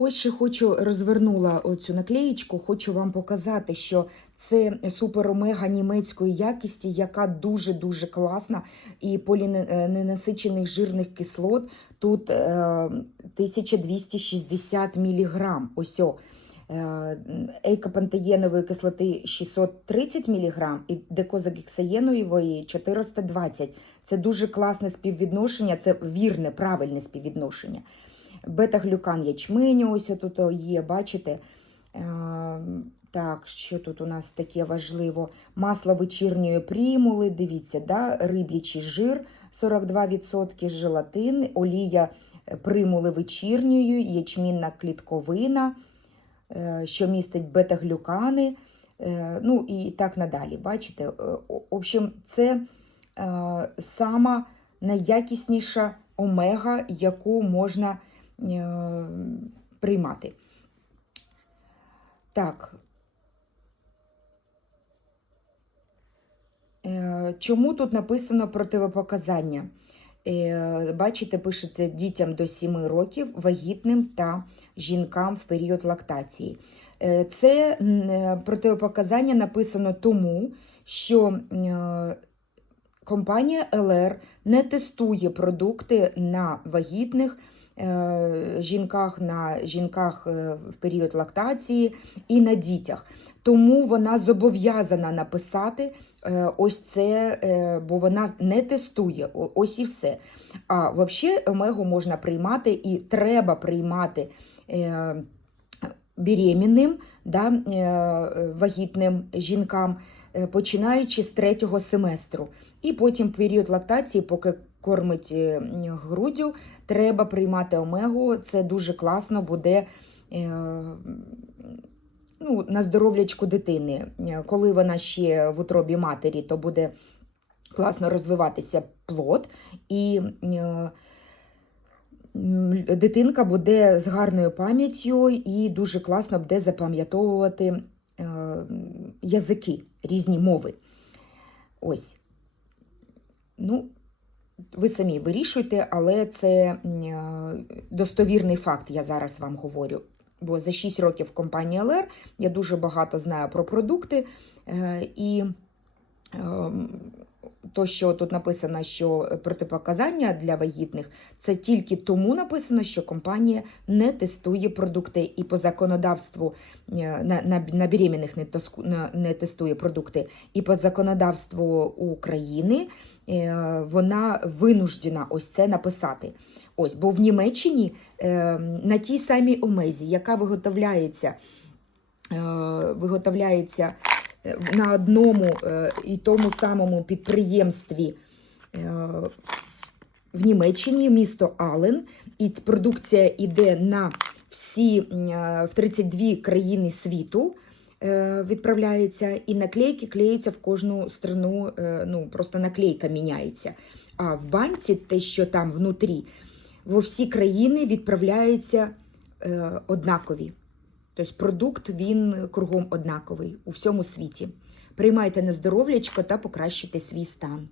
Ось ще хочу розвернула оцю наклеїчку, хочу вам показати, що це супер-омега німецької якісті, яка дуже-дуже класна. І поліненасичених жирних кислот тут е, 1260 мг. Ось о. Е, Ейкопантеєнової кислоти 630 мг і декозагексаєнової 420. Це дуже класне співвідношення, це вірне, правильне співвідношення. Бета-глюкан ячменю, ось тут є, бачите. Е, Так, що тут у нас таке важливо? Масло вечірньої примули, дивіться, да? риблячий жир 42%, желатин, олія примули вечірньої, ячмінна клітковина, е, що містить бета-глюкани, е, ну і так надалі. Бачите? Е, В общем, це е, сама найякісніша омега, яку можна е, приймати. Так. Е, Чому тут написано противопоказання? Е, Бачите, пишеться дітям до 7 років, вагітним та жінкам в період лактації. Е, Це е, противопоказання написано тому, що е, компанія ЛР не тестує продукти на вагітних е, жінках, на жінках е, в період лактації і на дітях. Тому вона зобов'язана написати е, ось це, е, бо вона не тестує. Ось і все. А взагалі омегу можна приймати і треба приймати. е, Беременним, да, е, вагітним жінкам, е, починаючи з третього семестру. І потім період лактації, поки кормить е, груддю, треба приймати омегу. Це дуже класно буде е, ну, на здоров'ячку дитини. Е, Коли вона ще в утробі матері, то буде класно розвиватися плод. І дитинка буде з гарною пам'яттю і дуже класно буде запам'ятовувати язики, різні мови. Ось. Ну, ви самі вирішуйте, але це е, достовірний факт, я зараз вам говорю. Бо за 6 років компанії ЛР я дуже багато знаю про продукти. е, І ем, то, що тут написано, що протипоказання для вагітних, це тільки тому написано, що компанія не тестує продукти і по законодавству е, на, на, на беременних не, тоску- на- не тестує продукти, і по законодавству України е, вона винуждена ось це написати. Ось, бо в Німеччині е, на тій самій омезі, яка виготовляється, е, виготовляється е, на одному е, і тому самому підприємстві е, в Німеччині, місто Ален, і продукція йде на всі е, в 32 країни світу. е, Відправляється і наклейки клеються в кожну страну, е, ну просто наклейка міняється. А в банці те, що там внутрі, во всі країни відправляються е, однакові. Тобто продукт він кругом однаковий у всьому світі. Приймайте на здоров'ячко та покращуйте свій стан.